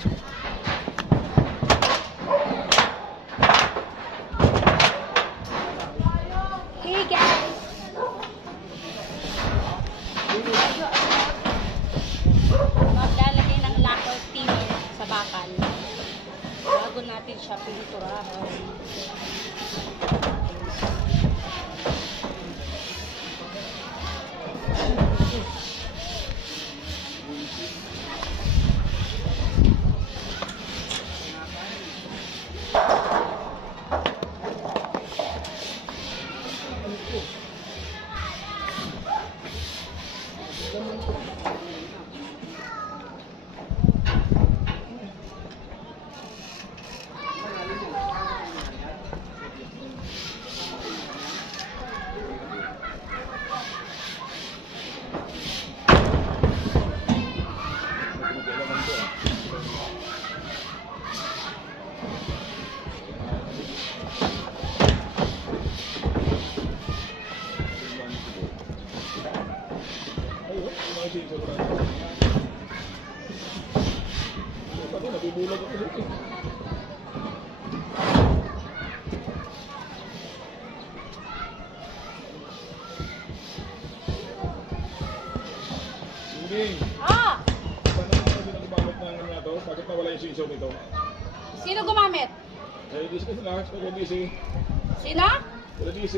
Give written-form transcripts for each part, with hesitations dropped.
Hey guys! Maglalagay ng lacquer thinner sa bakal bago natin siya pinturahan. Nabubulag ako dito. Hindi. Ah! Saan naman kasi nagumamit ng ano na to? Bakit nawala yung sensor nito? Sino gumamit? Kaya DC kasi lahat. Kaya DC. Sino? Kaya DC.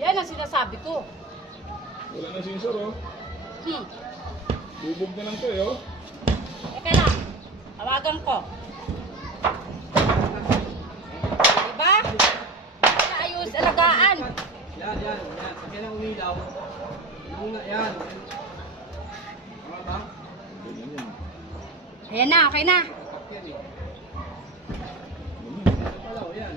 Yan ang sinasabi ko. Wala na sensor oh. Bubog na lang to eh oh. Teka lang. Tawagan ko. Diba? Ayos, alagaan. Yan. Sakyan na umilaw. Yan. Tama ba? Ganyan yan. Ayan na, okay na. Sakyan eh. Ganyan. Palaw, yan.